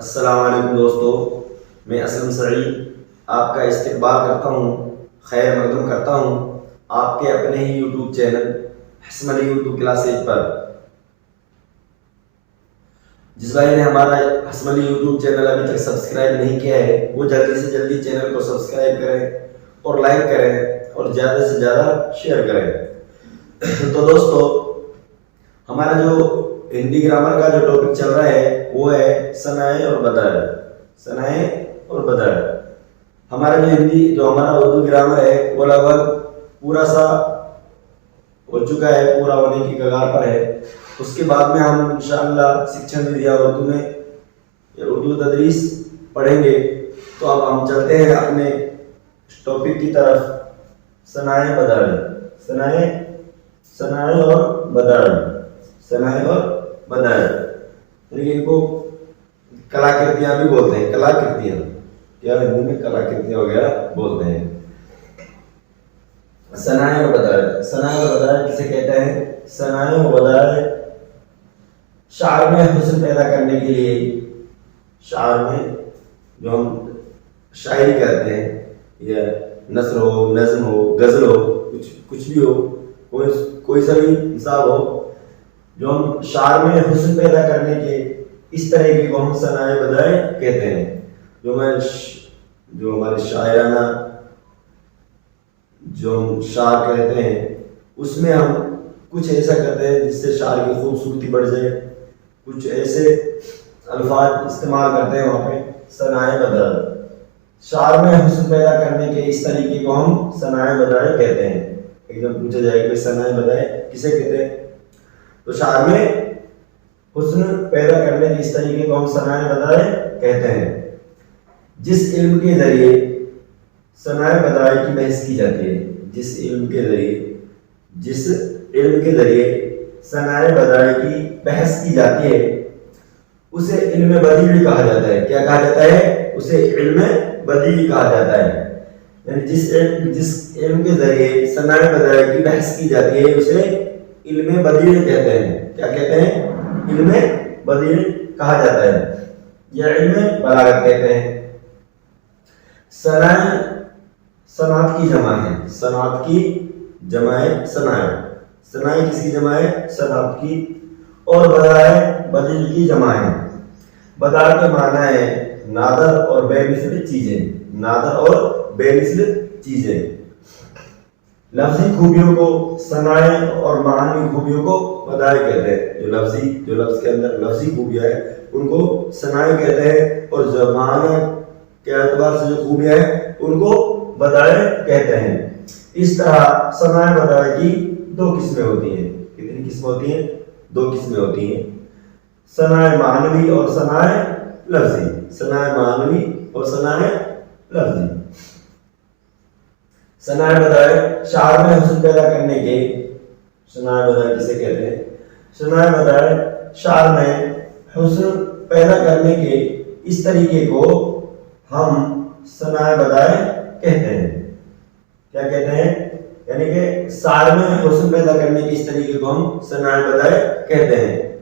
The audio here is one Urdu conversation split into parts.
السلام علیکم دوستو، میں اسلم سعید آپ کا استقبال کرتا ہوں، خیر مقدم کرتا ہوں آپ کے اپنے ہی YouTube channel Hasan Ali Urdu classes پر۔ جس بھائی نے ہمارا حسن علی یوٹیوب چینل ابھی تک سبسکرائب نہیں کیا ہے وہ جلدی سے جلدی چینل کو سبسکرائب کریں اور لائک کریں اور زیادہ سے زیادہ شیئر کریں۔ تو دوستو، ہمارا جو ہندی گرامر کا جو ٹاپک چل رہا ہے وہ ہے ثنائے اور بدائع۔ ثنائے اور بدائع ہمارا ہمارا اردو گرامر ہے وہ لگ بھگ پورا سا ہو چکا ہے، پورا ہونے کی کگار پر ہے۔ اس کے بعد میں ہم انشاءاللہ سکشن ودیا اردو میں اردو تدریس پڑھیں گے۔ تو اب ہم چلتے ہیں اپنے ٹاپک کی طرف، ثنائے بدائع۔ ثنائے اور بدائع، ثنائے اور بدائع، ان کو کلاکرتیاں بھی بولتے ہیں۔ کلاکرتیاں کیا ہندی میں کلاکرتیاں وغیرہ بولتے ہیں۔ ثنائے اور بدائع، ثنائے اور بدائع کسے کہتے ہیں؟ ثنائے اور بدائع شعر میں حسن پیدا کرنے کے لیے، شعر میں جو ہم شاعری کرتے ہیں یا نثر ہو، نظم ہو، غزل ہو، کچھ بھی ہو، کوئی سا بھی حساب ہو، جو ہم شعر میں حسن پیدا کرنے کے اس طریقے کو ہم ثنائے بدائع کہتے ہیں۔ جو ہمارے شاعرانہ جو ہم شعر کہتے ہیں اس میں ہم کچھ ایسا کرتے ہیں جس سے شعر کی خوبصورتی بڑھ جائے، کچھ ایسے الفاظ استعمال کرتے ہیں وہاں پہ ثنائے بدائع۔ شعر میں حسن پیدا کرنے کے اس طریقے کو ہم ثنائے بدائع کہتے ہیں۔ ایک دم پوچھا جائے کہ ثنائے بدائع کسے کہتے ہیں، تو شعر میں حسن پیدا کرنے کے اس طریقے کو ہم ثنائے بدائع کہتے ہیں۔ جس علم کے ذریعے ثنائے بدائع کی بحث کی جاتی ہے، جس علم کے ذریعے ثنائے بدائع کی بحث کی جاتی ہے اسے علم بدیع کہا جاتا ہے۔ کیا کہا جاتا ہے؟ اسے علم بدیع کہا جاتا ہے۔ یعنی جس علم کے ذریعے ثنائے بدائع کی بحث کی جاتی ہے اسے علم بدیع کہتے ہیں۔ کیا کہتے ہیں؟ علم بدیع کہا جاتا ہے یا علم بلاغت کہتے ہیں۔ ثنائے صنعت کی جمع ہے، صنعت کی جمع ہے ثنائے۔ ثنائے کس کی جمع ہے؟ صنعت کی۔ اور بدائع بدیع کی جمع ہے۔ بدائع کے معنی ہے نادر اور بے مثل چیزیں، نادر اور بے مثل چیزیں۔ لفظی خوبیوں کو ثنائے اور معنوی خوبیوں کو بدائع کہتے ہیں۔ جو لفظ کے اندر لفظی خوبیاں ہیں ان کو ثنائے کہتے ہیں، اور جو معنی کے اعتبار سے جو خوبیاں ہیں ان کو بدائع کہتے ہیں۔ اس طرح ثنائے بدائع کی دو قسمیں ہوتی ہیں۔ کتنی قسمیں ہوتی ہیں؟ دو قسمیں ہوتی ہیں، ثنائے معنوی اور ثنائے لفظی۔ ثنائے معنوی اور ثنائے لفظی۔ ثنائے بدائع شعر میں حسن پیدا کرنے کے، ثنائے بدائع کسے کہتے ہیں؟ ثنائے بدائع شعر میں حسن پیدا کرنے کے اس طریقے کو ہم ثنائے بدائع کہتے ہیں۔ کیا کہتے ہیں؟ یعنی کہ شعر میں حسن پیدا کرنے کے اس طریقے کو ہم ثنائے بدائع کہتے ہیں۔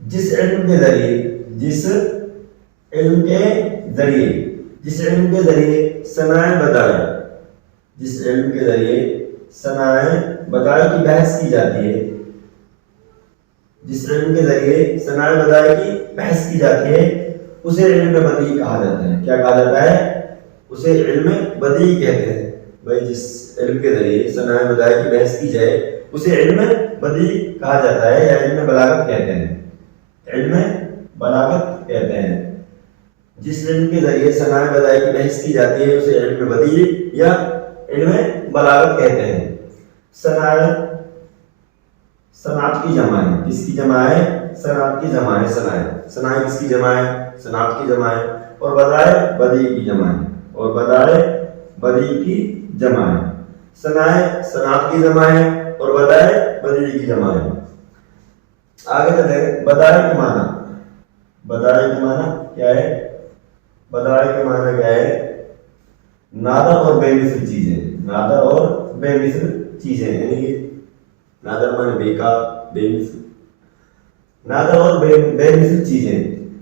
جس علم کے ذریعے ثنائے بدائع، جس علم کے ذریعے ثنائے بدائع کی بحث کی جاتی ہے، جس علم کے ذریعے ثنائے بدائع کی بحث کی جاتی ہے اسے علم بدیع کہا جاتا ہے۔ کیا کہا جاتا ہے؟ اسے علم بدیع کہتے ہیں۔ بھائی جس علم کے ذریعے ثنائے بدائع کی بحث کی جائے اسے علم بدیع کہا جاتا ہے یا علم بلاغت کہتے ہیں۔ علم بلاغت کہتے ہیں۔ جس علم کے ذریعے ثنائے بدائع کی بحث کی جاتی ہے اسے علم بدیع یا علم بلاغت کہتے ہیں۔ صنعت کی جمع ہے، کس کی جمع ہے؟ صنعت کی جمع ہے ثنائے۔ ثنائے کس کی جمع ہے؟ صنعت کی جمع ہے۔ اور بدائع بدیع کی جمع ہے، اور بدائع بدیع کی جمع ہے۔ ثنائے صنعت کی جمع ہے اور بدائع بدیع کی جمع ہے۔ آگے چلتے ہیں بدائع کے معنی۔ بدائع کے معنی کیا ہے؟ بدائع کے معنی کیا ہے؟ نادر اور بے مثل چیزیں، نادر اور بے مثل چیزیں، یعنی کہ نادر معنی بیکار، بے مثل، نادر اور بے مثل چیزیں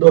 2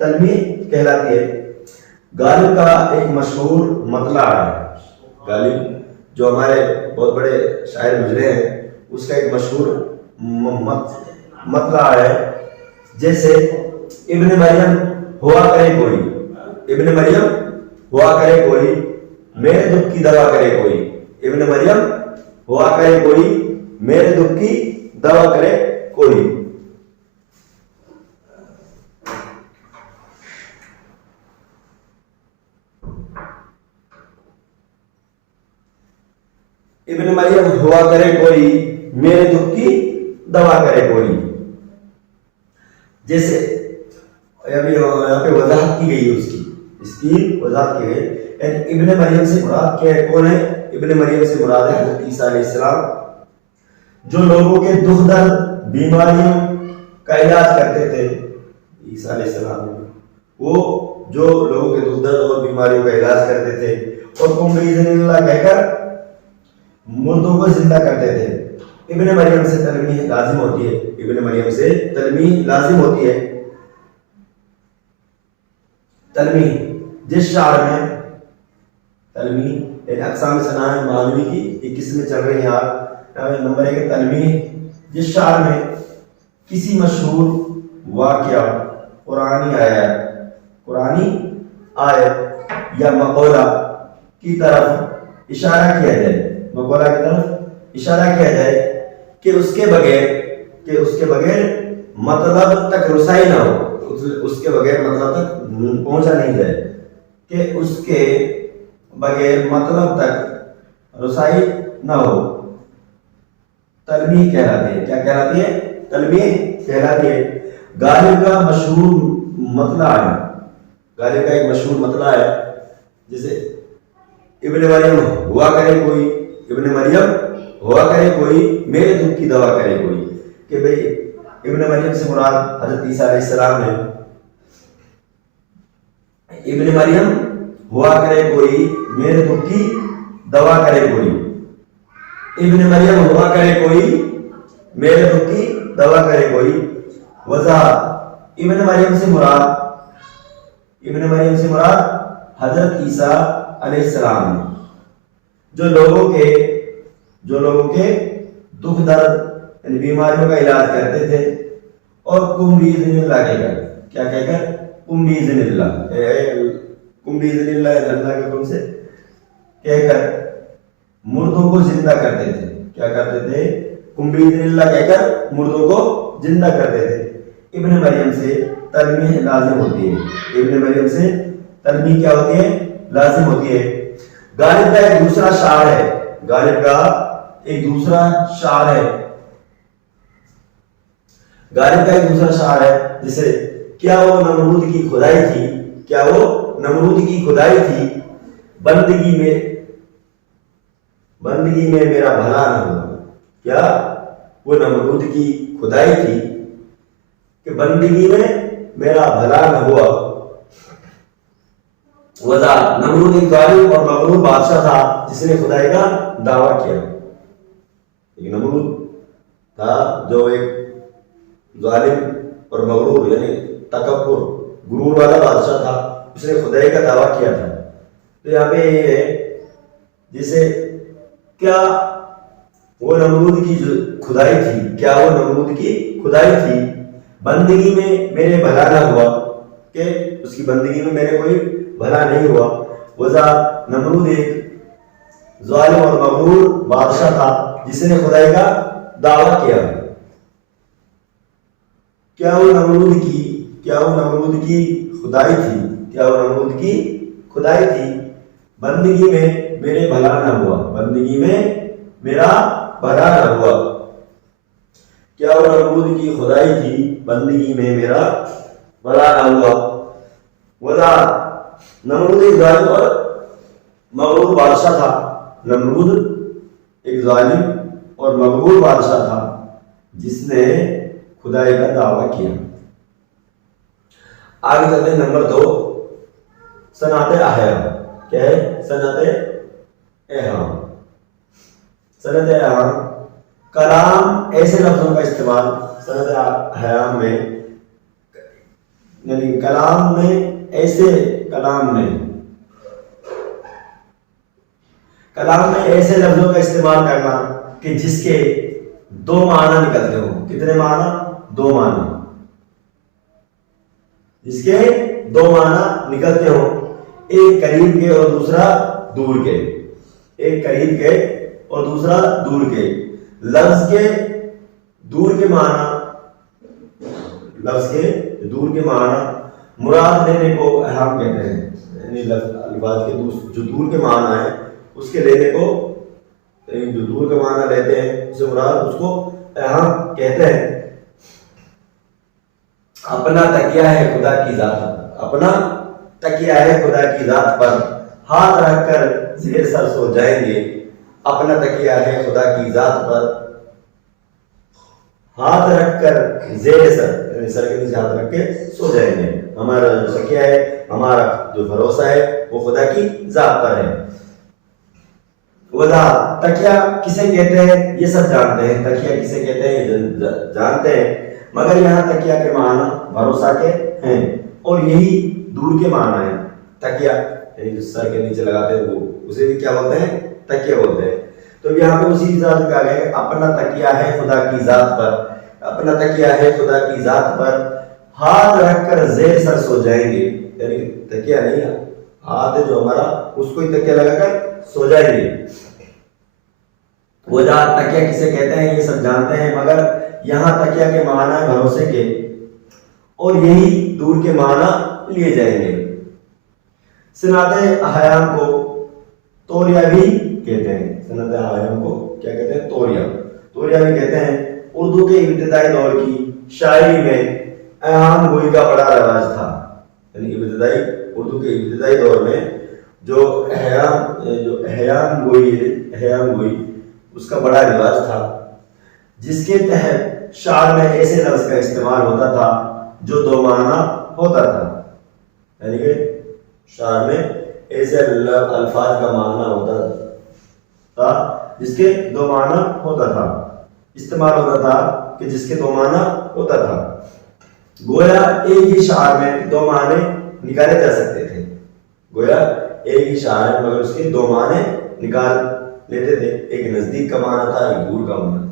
تلمیح کہلاتی ہے۔ غالب کا ایک مشہور مطلع ہے، غالب جو ہمارے بہت بڑے شاعر گزرے ہیں اس کا ایک مشہور مطلع ہے، جیسے ابن مریم ہوا کرے کوئی، ابن مریم ہوا کرے کوئی میرے دکھ کی دوا کرے کوئی، ابن مریم ہوا کرے کوئی میرے دکھ کی دوا کرے کوئی۔ ابن مریم ہوا کرے کوئی میرے دکھ کی دوا کرے کوئی، جیسے ابھی یہاں پہ وضاحت کی گئی ہے، اس کی وضاحت کی گئی ہے۔ ابن مریم سے مراد کیا ہے، کون ہے؟ ابن مریم سے مراد ہے حضرت عیسیٰ علیہ السلام، جو لوگوں کے دکھ درد بیماریوں کا علاج کرتے تھے۔ عیسیٰ علیہ السلام وہ جو لوگوں کے دکھ درد اور بیماریوں کا علاج کرتے تھے اور قم بإذن اللہ کہہ کر مردوں کو زندہ کرتے تھے۔ ابن مریم سے تلمیح لازم ہوتی ہے، ابن مریم سے تلمیح لازم ہوتی ہے۔ تلمیح جس شعر میں تلمیح اقسام ثناء معنوی کی ایک قسم چل رہی ہے۔ نمبر 1 تلمیح جس شعر میں کسی مشہور واقعہ، قرآنی آیت یا مقولہ کی طرف اشارہ کیا جائے، مقولہ کی طرف اشارہ کیا جائے کہ اس کے بغیر مطلب تک رسائی نہ ہو، اس کے بغیر مطلب تک پہنچا نہیں جائے، کہ اس کے بغیر مطلب تک رسائی نہ ہو، تلمیح کہلاتی ہے۔ کیا کہلاتی ہے؟ تلمیح کہلاتی ہے۔ غالب کا مشہور مطلع ہے، غالب کا ایک مشہور مطلع ہے، جیسے ابن مریم ہوا کرے کوئی، ابن مریم ہوا کرے کوئی میرے دکھ کی دوا کرے کوئی، کہ بھئی ابن مریم سے مراد حضرت عیسیٰ علیہ السلام ہے۔ ابن مریم ہوا کرے کوئی میرے دکھ کی دوا کرے کوئی، ابن مریم ہوا کرے کوئی میرے دکھ کی دوا کرے کوئی۔ وضاحت ابن مریم سے مراد حضرت عیسیٰ علیہ السلام ہے، جو لوگوں کے دکھ درد یعنی بیماریوں کا علاج کرتے تھے، اور قم بإذن اللہ کہہ کر، کیا کہہ کر؟ قم بإذن اللہ، قم بإذن اللہ، اللہ کے حکم سے کہہ کر مردوں کو زندہ کرتے تھے۔ کیا کرتے تھے؟ قم بإذن اللہ کہہ کر مردوں کو زندہ کرتے تھے۔ ابن مریم سے تلمیح لازم ہوتی ہے، ابن مریم سے تلمیح کیا ہوتی ہے؟ لازم ہوتی ہے۔ غالب کا ایک دوسرا شعر ہے، غالب کا ایک دوسرا شعر ہے، غالب کا ایک دوسرا شعر ہے، جسے کیا وہ نمرود کی خدائی تھی، کیا وہ نمرود کی خدائی تھی، بندگی میں میرا بھلا نہ ہوا۔ کیا وہ نمرود کی خدائی تھی کہ بندگی میں میرا بھلا نہ ہوا۔ وضاحت نمرود ایک ظالم اور مغرور بادشاہ تھا جس نے خدائی کا دعویٰ کیا۔ ایک نمرود تھا جو ایک ظالم اور مغرور یعنی تکبر، غرور والا بادشاہ تھا، اس نے خدائی کا دعویٰ کیا تھا۔ تو یہاں پہ یہ ہے جسے کیا وہ نمرود کی خدائی تھی، کیا وہ نمرود کی خدائی تھی، بندگی میں میرے بھلا نہ ہوا، کہ اس کی بندگی میں میرے کوئی بھلا نہیں ہوا۔ وضاحت نمرود ایک ظالم اور مغرور بادشاہ تھا جس نے خدائی کا دعویٰ کیا۔ کیا وہ نمرود کی خدائی تھی، کیا وہ نمرود کی خدائی تھی، بندگی میں میرے بھلا نہ ہوا، بندگی میں میرا بھلا نہ ہوا۔ کیا وہ نمرود کی خدائی تھی، بندگی میں میرا بھلا نہ ہوا۔ وضاحت نمرود ایک ظالم اور مغرور بادشاہ تھا، نمرود ایک ظالم اور مغرور بادشاہ تھا جس نے خدائی کا دعویٰ کیا۔ آگے چلتے ہیں نمبر 2، صنعت احیاء۔ کیا ہے؟ صنعت احیاء۔ صنعت احیاء کلام ایسے لفظوں کا استعمال صنعت احیاء میں یعنی کلام میں ایسے لفظوں کا استعمال کرنا کہ جس کے دو معنی نکلتے ہوں. کتنے معنی؟ دو معنی. جس کے دو معنی نکلتے ہوں، ایک قریب کے اور دوسرا دور کے. ایک قریب کے اور دوسرا دور کے. لفظ کے دور کے معنی مراد لینے کو اہم کہتے ہیں. یعنی الفاظ کے جو دور کے معنی ہیں اس کے لینے کو، جو دور کے معنی لیتے ہیں اسے مراد، اس کو اہم کہتے ہیں. اپنا تکیہ ہے خدا کی ذات پر، اپنا تکیہ ہے خدا کی ذات پر، ہاتھ رکھ کر زیر سر سو جائیں گے. اپنا تکیہ ہے خدا کی ذات پر، ہاتھ رکھ کر زیر سر، سر کے نیچے ہاتھ رکھ کے سو جائیں گے. ہمارا جو تکیہ ہے، ہمارا جو بھروسہ ہے وہ خدا کی ذات پر ہے. تکیہ کسے کہتے ہیں یہ سب جانتے ہیں. تکیہ کسے کہتے ہیں یہ جانتے ہیں، مگر یہاں تکیہ کے معنی بھروسہ کے ہیں اور یہی دور کے معنی ہیں. تکیہ یعنی جو سر کے نیچے لگاتے ہیں وہ اسے بھی کیا بولتے ہیں؟ تکیہ بولتے ہیں. تو یہاں پہ اسی ذات کہا گیا کہ اپنا تکیہ ہے خدا کی ذات پر، اپنا تکیہ ہے خدا کی ذات پر، ہاتھ رکھ کر زیر سر سو جائیں گے. یعنی تکیہ نہیں، ہاتھ ہے جو ہمارا اس کو ہی تکیہ لگا کر سو جائیں گے. وہ ذات تکیہ کسے کہتے ہیں یہ سب جانتے ہیں، مگر یہاں تکیہ کے معنی بھروسے کے اور یہی دور کے معنی لیے جائیں گے. صنعت احیام کو توریہ بھی کہتے ہیں. صنعت احیام کو کیا کہتے ہیں؟ توریہ بھی کہتے ہیں. اردو کے ابتدائی دور کی شاعری میں احیام گوئی کا بڑا رواج تھا. یعنی اردو کے ابتدائی دور میں جو احیام گوئی اس کا بڑا رواج تھا، جس کے تحت شعر میں ایسے لفظ کا استعمال ہوتا تھا جو دو معنی ہوتا تھا. یعنی کہ شعر میں ایسے الفاظ کا معنی ہوتا تھا جس کے دو معنی ہوتا تھا، استعمال ہوتا تھا کہ جس کے دو معنی ہوتا تھا. گویا ایک ہی شعر میں دو معنی نکالے جا سکتے تھے. گویا ایک ہی شعر ہے مگر اس کے دو معنی نکال لیتے تھے. ایک نزدیک کا معنی تھا، ایک دور کا معنی تھا.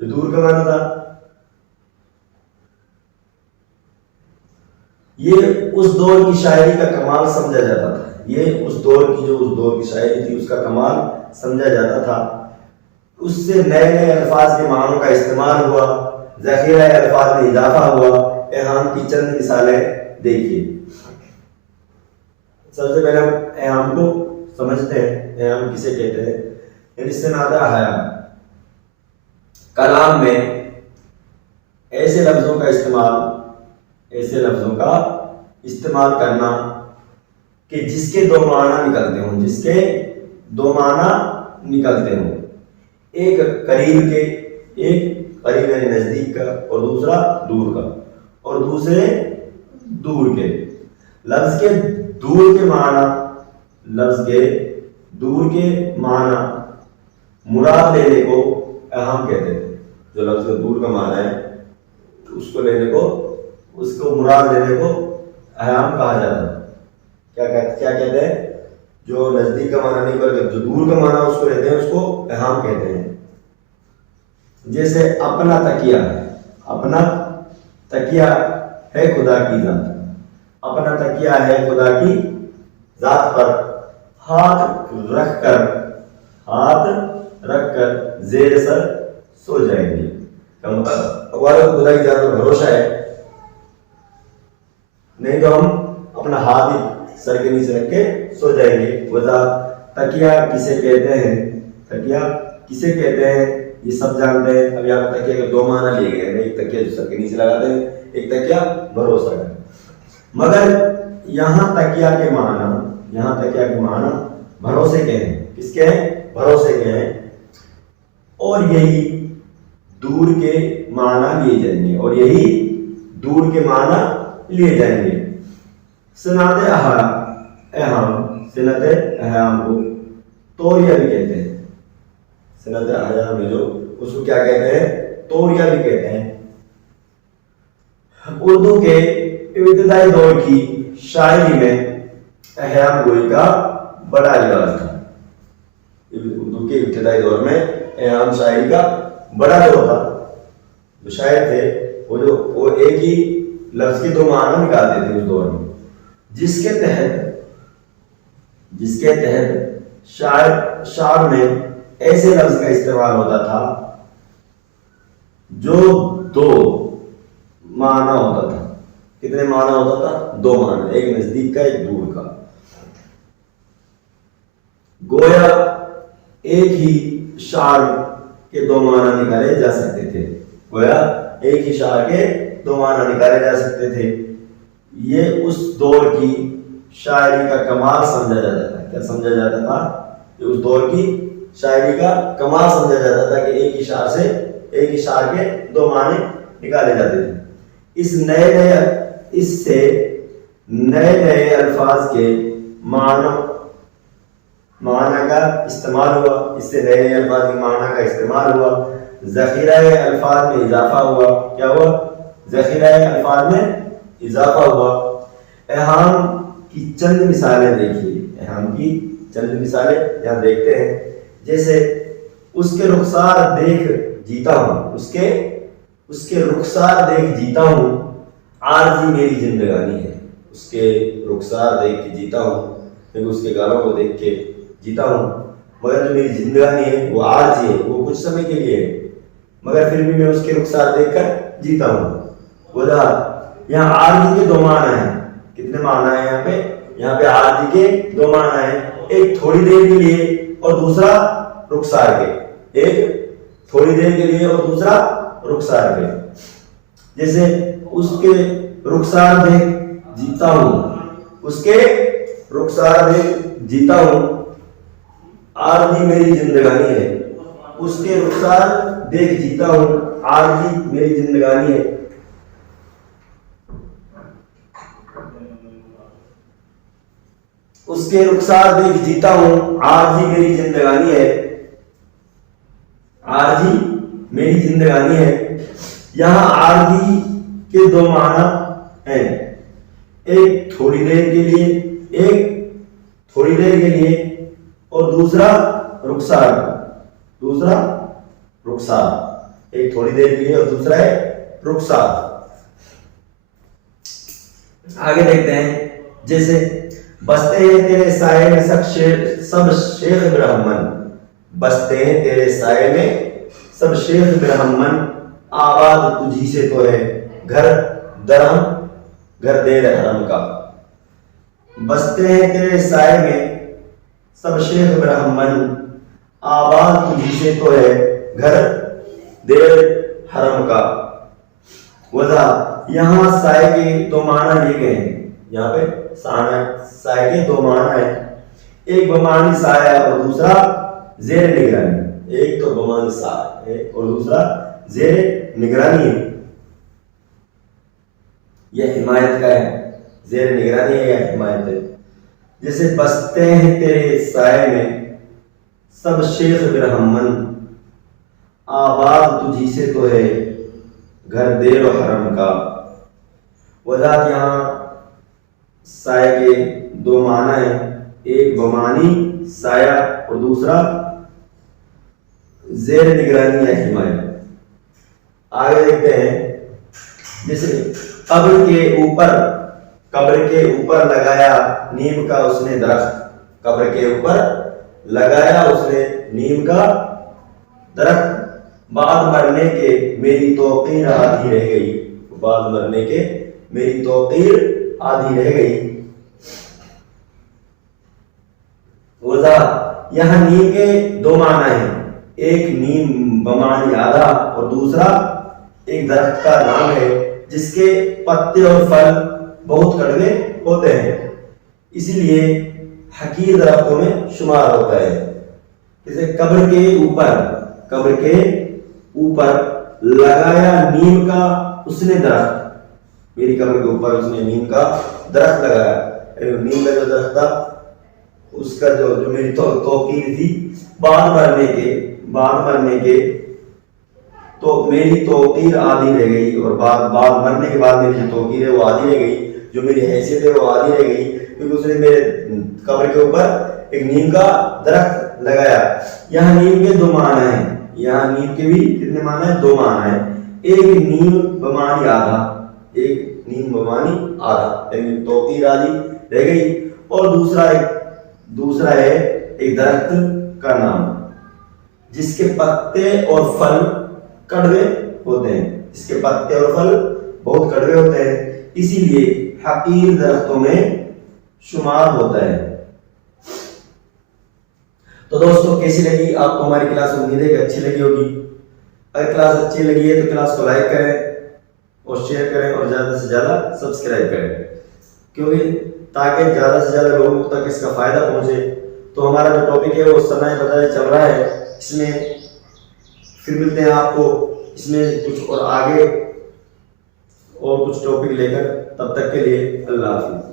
جو دور کا معنی تھا یہ اس دور کی شاعری کا کمال سمجھا جاتا تھا. یہ اس دور کی شاعری تھی، اس کا کمال سمجھا جاتا تھا. اس سے نئے الفاظ کے معنوں کا استعمال ہوا، ذخیرہ الفاظ میں اضافہ ہوا. احام کی چند مثالیں دیکھیے. سب سے پہلے ہم احام کو سمجھتے ہیں. احام کسے کہتے ہیں؟ یعنی صنعت احیام، کلام میں ایسے لفظوں کا استعمال کرنا کہ جس کے دو معنی نکلتے ہوں. ایک قریب یعنی نزدیک کا اور دوسرا دور کا، اور دوسرے دور کے. لفظ کے دور کے معنی مراد لینے کو اہم کہتے تھے. جو لفظ کا دور کا معنی ہے اس کو مراد لینے کو اہم کہا جاتا ہے. کیا کہتے ہیں؟ جو نزدیک کا معنی نہیں کرتے، جو دور کا معنی اس کو لیتے ہیں اس کو اہم کہتے ہیں. جیسے اپنا تکیہ ہے خدا کی ذات، اپنا تکیہ ہے خدا کی ذات پر، ہاتھ رکھ کر زیر سر سو جائیں گے. ہمارا خدا کی ذات پر بھروسہ ہے، نہیں تو ہم اپنا ہاتھ ہی سر کے نیچے رکھ کے سو جائیں گے. تکیہ کسے کہتے ہیں یہ سب جانتے ہیں. اب یہاں تکیہ کے دو معنی لیے گئے ہیں، ایک تکیہ جو سر کے نیچے لگاتے ہیں، ایک تکیہ بھروسہ کا. مگر یہاں تکیہ کے معنی بھروسے کے ہیں. کس کے ہیں؟ بھروسے کے ہیں. اور یہی دور کے معنی لیے جائیں گے. صنعت احیام کو توریہ بھی کہتے ہیں. صنعت احیام میں جو اس کو کیا کہتے ہیں؟ توریہ بھی کہتے ہیں. اردو کے ابتدائی دور کی شاعری میں احیام گوئی کا بڑا رواج تھا. اردو کے ابتدائی دور میں احیام شاعری کا بڑا دور تھا. جو شاعر تھے وہ ایک ہی لفظ کے دو معنی نکالتے تھے اس دور میں، جس کے تحت شعر میں ایسے لفظ کا استعمال ہوتا تھا جو دو معنی ہوتا تھا. کتنے معنی ہوتا تھا؟ دو معنی، ایک نزدیک کا ایک دور کا. گویا ایک ہی شعر کے دو معنی نکالے جا سکتے تھے. ایک ہی شعر کے دو معنی نکالے جا سکتے تھے. یہ اس دور کی شاعری کا کمال سمجھا جاتا تھا. کیا سمجھا جاتا تھا؟ اس دور کی شاعری کا کمال سمجھا جاتا تھا کہ ایک ہی شعر کے دو معنی نکالے جاتے تھے. اس سے نئے الفاظ کے معنی کا استعمال ہوا. ذخیرہ الفاظ میں اضافہ ہوا. کیا ہوا؟ ذخیرہ الفاظ میں اضافہ ہوا. احام کی چند مثالیں دیکھیے. یہاں دیکھتے ہیں. جیسے اس کے رخسار دیکھ جیتا ہوں. اس کے رخسار دیکھ جیتا ہوں، عارضی میری زندگانی ہے. اس کے رخسار دیکھ کے جیتا ہوں، اس کے گالوں کو دیکھ کے جیتا ہوں، مگر جو میری زندگانی ہے وہ عارضی ہے، وہ کچھ سمے کے لیے ہے، مگر پھر بھی میں اس کے رخسار دیکھ کر جیتا ہوں. یہاں عارضی کے دو معنی ہیں. کتنے معنی ہیں یہاں پہ عارضی کے دو معنی ہیں. ایک تھوڑی دیر کے لیے اور دوسرا رخسار کے. رخسار کے. جیسے اس کے رخسار دیکھ جیتا ہوں، عارضی میری زندگانی ہے. اس کے رخسار دیکھ جیتا ہوں، عارضی میری زندگانی ہے. اس کے رخسار دیکھ جیتا ہوں، عارضی میری زندگانی ہے. یہاں عارضی کے دو معنی ہیں. ایک تھوڑی دیر کے لیے اور دوسرا رخسار. ایک تھوڑی دیر کے لیے اور دوسرا ہے رخسار. آگے دیکھتے ہیں. جیسے بستے ہیں تیرے سائے میں سب شیخ برہمن. بستے ہیں تیرے سائے میں سب شیخ برہمن. آباد تجھی سے تو ہے گھر دیر حرم کا. بستے ہیں تیرے سائے میں سب شیخ برہمن. آباد تجھی سے تو ہے گھر دیر حرم کا. یہاں سائے کے دو معنی لیے گئے ہیں. یہاں پہ سائے کے دو معنی ہیں. ایک بمانی سایہ اور دوسرا زیر نگرانی. ایک تو بمانی سایہ ہے اور دوسرا زیر نگرانی ہے. یہ حمایت کا ہے. زیر نگرانی ہے یا حمایت ہے. جیسے بستے ہیں تیرے سائے میں سب شیخ برہمن. آباد تجھی سے تو ہے گھر دیر و حرم کا. وضاحت. یہاں سائے کے دو معنی ہیں. ایک بمانی سایہ اور دوسرا زیر نگرانی یا حمایت. آگے دیکھتے ہیں. جیسے قبر کے اوپر لگایا نیم کا اس نے درخت. قبر کے اوپر لگایا اس نے نیم کا درخت. بعد مرنے کے میری توقیر آدھی رہ گئی. بعد مرنے کے میری توقیر آدھی رہ گئی. وضاحت. یہاں نیم کے دو معنی ہیں. ایک نیم بمانی آدھا اور دوسرا ایک درخت کا نام ہے جس کے پتے اور پھل بہت کڑوے ہوتے ہیں، اسی لیے حقیر درختوں میں شمار ہوتا ہے. جیسے قبر کے اوپر لگایا نیم کا اس نے درخت. میری قبر کے اوپر اس نے نیم کا درخت لگایا. نیم کا جو درخت تھا اس کا جو میری توقیر تھی بعد مرنے کے تو میری توقیر آدھی رہ گئی. اور بعد مرنے کے بعد میری جو توقیر ہے وہ آدھی رہ گئی. جو میری حیثیت ہے وہ آدھی رہ گئی کیونکہ اس نے میرے قبر کے اوپر ایک نیم کا درخت لگایا۔ یہاں نیم کے دو معنی ہیں، یہاں نیم کے بھی کتنے معنی ہیں؟ دو معنی ہیں۔ ایک نیم بمانی آدھا، ایک نیم بمانی آدھا، یعنی توقیر آدھی رہ گئی، اور دوسرا ہے ایک درخت کا نام جس کے پتے اور پھل کڑوے ہوتے ہیں، جس کے پتے اور پھل بہت کڑوے ہوتے ہیں، اسی لیے حقیر درختوں میں شمار ہوتا ہے۔ تو دوستو کیسی لگی آپ کو ہماری کلاس؟ امید ہے کہ اچھی لگی ہوگی۔ اگر کلاس اچھی لگی ہے تو کلاس کو لائک کریں اور شیئر کریں اور زیادہ سے زیادہ سبسکرائب کریں، کیونکہ تاکہ زیادہ سے زیادہ لوگوں تک اس کا فائدہ پہنچے۔ تو ہمارا جو ٹاپک ہے وہ صنع بدائع چل رہا ہے، اس میں پھر ملتے ہیں آپ کو اس میں کچھ اور آگے اور کچھ ٹاپک لے کر، تب تک کے لیے اللہ حافظ۔